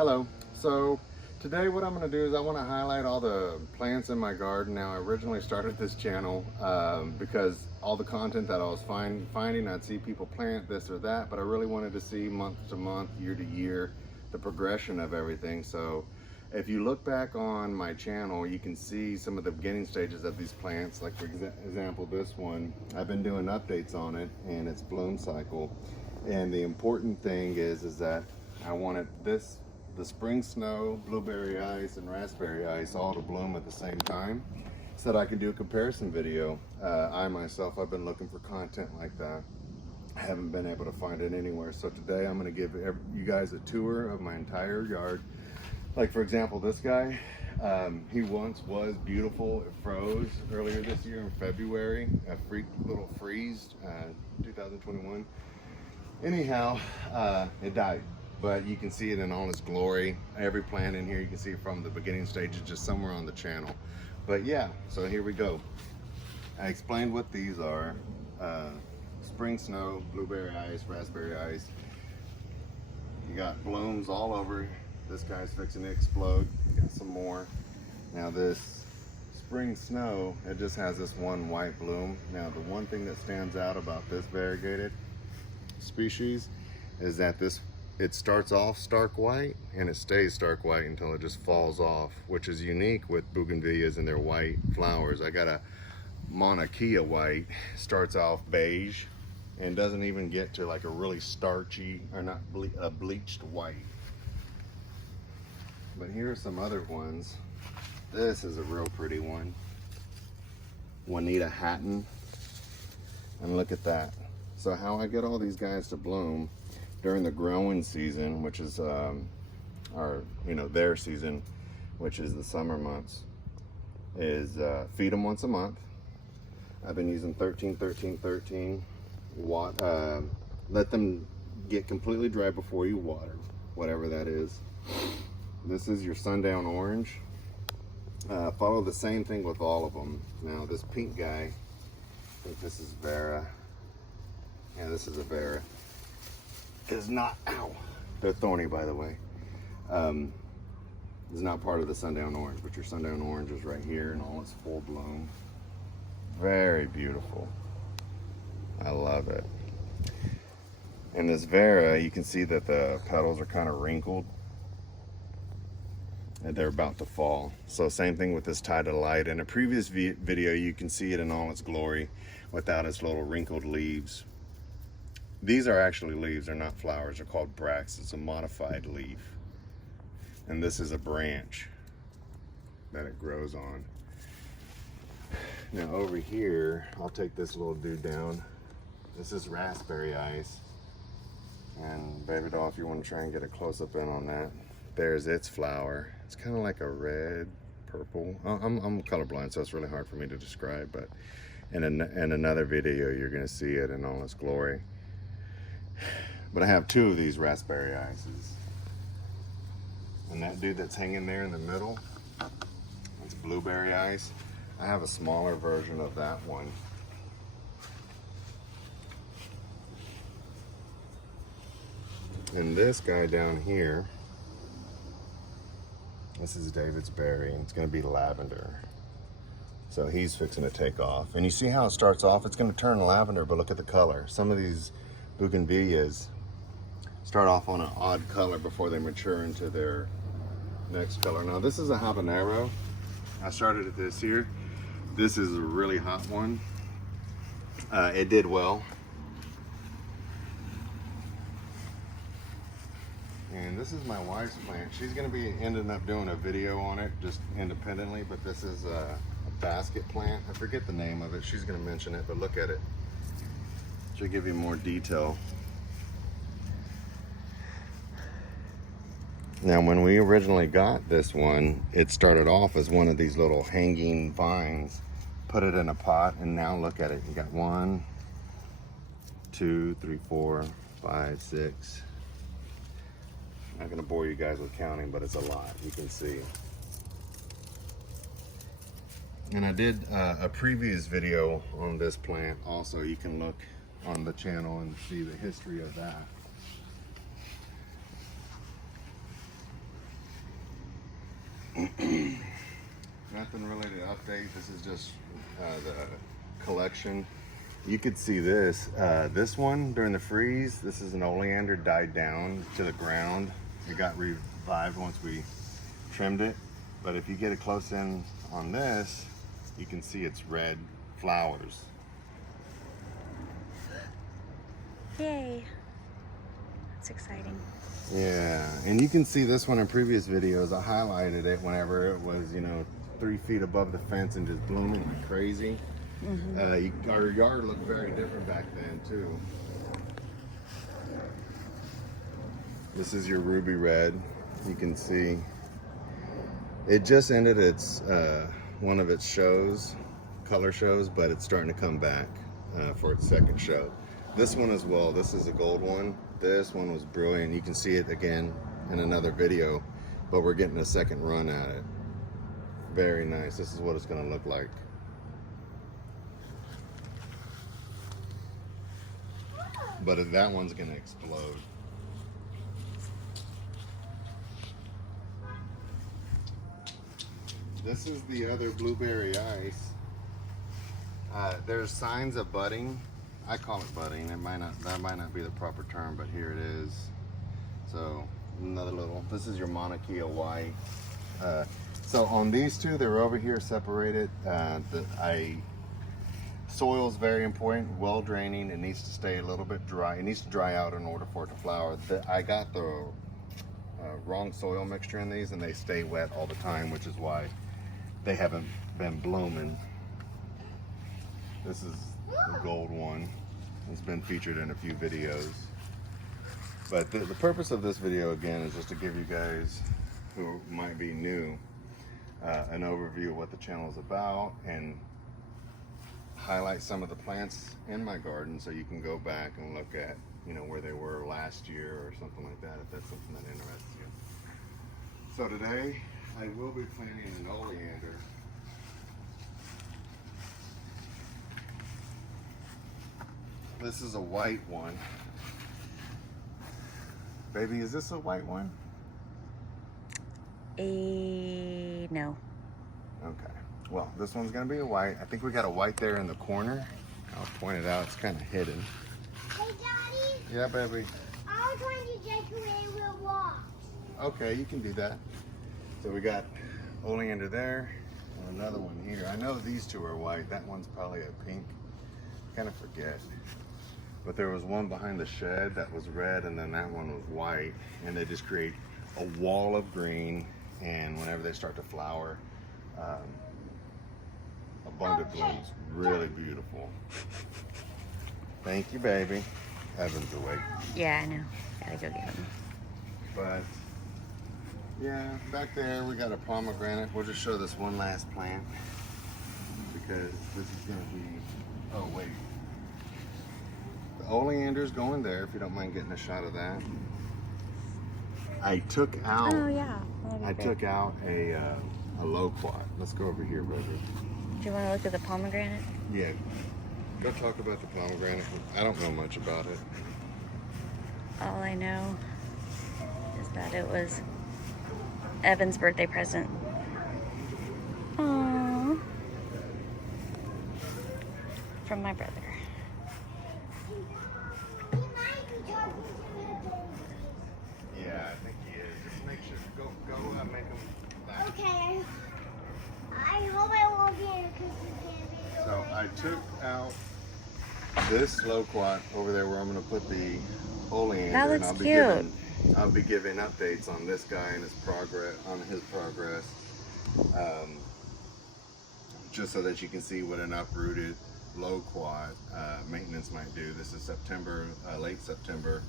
Hello. So today what I'm going to do is I want to highlight all the plants in my garden. Now I originally started this channel because all the content that I was finding, I'd see people plant this or that, but I really wanted to see month to month, year to year, the progression of everything. So if you look back on my channel, you can see some of the beginning stages of these plants. Like for example, this one, I've been doing updates on it and its bloom cycle. And the important thing is that I wanted the spring snow, blueberry ice, and raspberry ice all to bloom at the same time so that I can do a comparison video. I myself, I've been looking for content like that. I haven't been able to find it anywhere. So today I'm going to give you guys a tour of my entire yard. Like for example, this guy, he once was beautiful. It froze earlier this year in February, a freak little freeze, 2021. Anyhow, it died. But you can see it in all its glory. Every plant in here, you can see from the beginning stages, just somewhere on the channel. But yeah, so here we go. I explained what these are. Spring snow, blueberry ice, raspberry ice. You got blooms all over. This guy's fixing to explode. You got some more. Now this spring snow, it just has this one white bloom. Now the one thing that stands out about this variegated species is that it starts off stark white and it stays stark white until it just falls off, which is unique with Bougainvilleas and their white flowers. I got a Mauna Kea white, starts off beige and doesn't even get to like a really starchy or not a bleached white. But here are some other ones. This is a real pretty one. Juanita Hatton. And look at that. So how I get all these guys to bloom during the growing season, which is their season, which is the summer months, is feed them once a month. I've been using 13-13-13. Let them get completely dry before you water, whatever that is. This is your sundown orange. Follow the same thing with all of them. Now this pink guy, I think this is Vera. Yeah, this is a Vera. Is not, ow, they're thorny by the way. Is not part of the sundown orange, but your sundown orange is right here in all its full bloom. Very beautiful. I love it. And this Vera, you can see that the petals are kind of wrinkled and they're about to fall. So same thing with this Tide of Light. In a previous video, you can see it in all its glory without its little wrinkled leaves. These are actually leaves, they're not flowers, they're called bracts. It's a modified leaf. And this is a branch that it grows on. Now over here, I'll take this little dude down. This is raspberry ice. And baby doll, if you want to try and get a close-up in on that, there's its flower. It's kind of like a red, purple. I'm colorblind, so it's really hard for me to describe, but in another video, you're gonna see it in all its glory. But I have two of these raspberry ices. And that dude that's hanging there in the middle, it's blueberry ice. I have a smaller version of that one. And this guy down here, this is David's berry, and it's gonna be lavender. So he's fixing to take off. And you see how it starts off? It's gonna turn lavender, but look at the color. Some of these Bougainvilleas start off on an odd color before they mature into their next color. Now this is a habanero. I started it this year. This is a really hot one. It did well. And this is my wife's plant. She's gonna be ending up doing a video on it just independently, but this is a basket plant. I forget the name of it. She's gonna mention it, but look at it. She'll give you more detail. Now, when we originally got this one, it started off as one of these little hanging vines. Put it in a pot, and now look at it. You got 1, 2, 3, 4, 5, 6. I'm not gonna bore you guys with counting, but it's a lot, you can see. And I did a previous video on this plant also. You can look on the channel and see the history of that. Nothing really to update. This is just the collection. You could see this. This one during the freeze, this is an oleander, died down to the ground. It got revived once we trimmed it. But if you get it close in on this, you can see it's red flowers. Yay. That's exciting. Yeah, and you can see this one in previous videos. I highlighted it whenever it was, 3 feet above the fence and just blooming like crazy. Mm-hmm. Our yard looked very different back then too. This is your ruby red. You can see it just ended its one of its shows, color shows, but it's starting to come back for its second show. This one as well. This is a gold one. This one was brilliant. You can see it again in another video, but we're getting a second run at it. Very nice. This is what it's going to look like. But that one's going to explode. This is the other blueberry ice. There's signs of budding. I call it budding. That might not be the proper term, but here it is. So another little. This is your Monarchia white. So on these two, they're over here separated. Soil is very important. Well draining. It needs to stay a little bit dry. It needs to dry out in order for it to flower. I got the wrong soil mixture in these, and they stay wet all the time, which is why they haven't been blooming. This is the gold one. It's been featured in a few videos. But the purpose of this video, again, is just to give you guys who might be new an overview of what the channel is about and highlight some of the plants in my garden so you can go back and look at, where they were last year or something like that, if that's something that interests you. So today, I will be planting an oleander. This is a white one. Baby, is this a white one? No. Okay. Well, this one's gonna be a white. I think we got a white there in the corner. I'll point it out. It's kind of hidden. Hey, Daddy. Yeah, baby. I was trying to decorate with rocks. Okay, you can do that. So we got oleander there and another one here. I know these two are white. That one's probably a pink. Kind of forget. But there was one behind the shed that was red, and then that one was white, and they just create a wall of green. And whenever they start to flower, abundant blooms, really beautiful. Thank you, baby. Evan's awake. Yeah, I know. Gotta go get him. But yeah, back there we got a pomegranate. We'll just show this one last plant because this is gonna be. Oh wait. The oleander's going there, if you don't mind getting a shot of that. I took out. Oh yeah. I took out a loquat. Let's go over here, baby. Do you want to look at the pomegranate? Yeah. Go talk about the pomegranate. I don't know much about it. All I know is that it was Evan's birthday present. Aww. From my brother. Yeah, I think he is. Just make sure. Go make him laugh. Okay. I hope I won't be in because you can't be. So I took out this loquat over there where I'm going to put the oleander. That looks cute. I'll be giving updates on this guy and his progress, just so that you can see what an uprooted loquat maintenance might do. This is September, late September.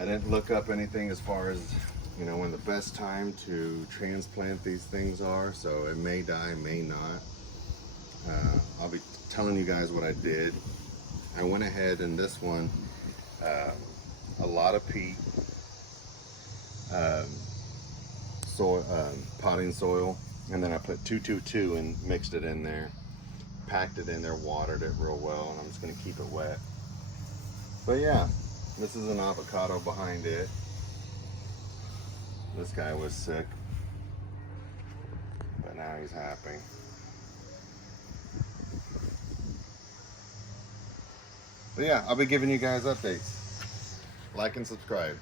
I didn't look up anything as far as when the best time to transplant these things are, so it may die, may not. I'll be telling you guys what I did. I went ahead in this one, a lot of peat, potting soil, and then I put 222 and mixed it in there, packed it in there, watered it real well, and I'm just going to keep it wet. But yeah, this is an avocado behind it. This guy was sick. now he's happy. But yeah, I'll be giving you guys updates. Like and subscribe.